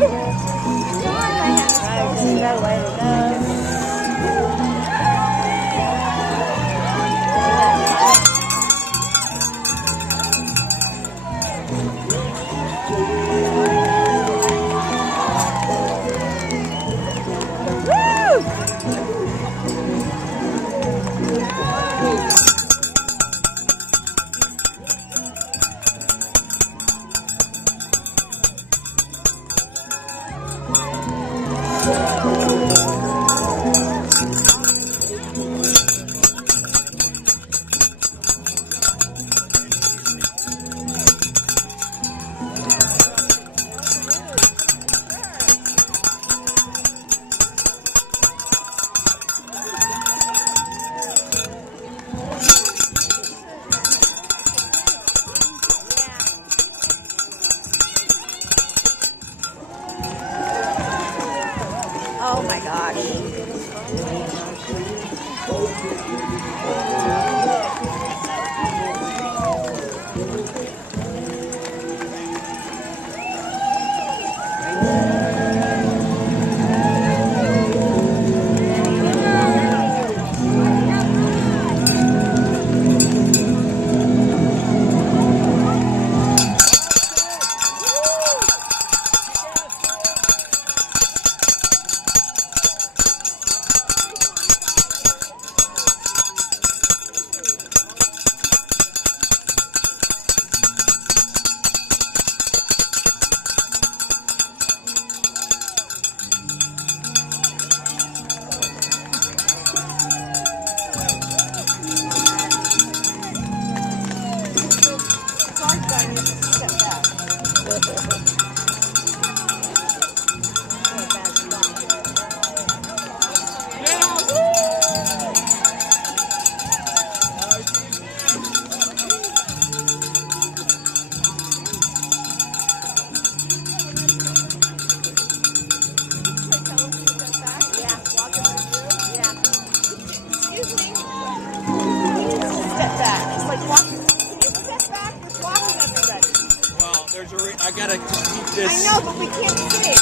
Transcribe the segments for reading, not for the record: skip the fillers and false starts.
No way to go. Oh my gosh. I gotta just keep this. I know, but we can't see.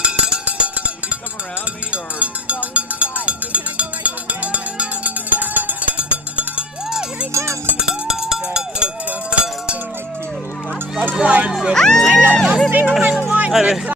Can you come around me or? Well, we can try. Can I go right behind? Here he comes. Yeah, I know, I'll stay behind the line.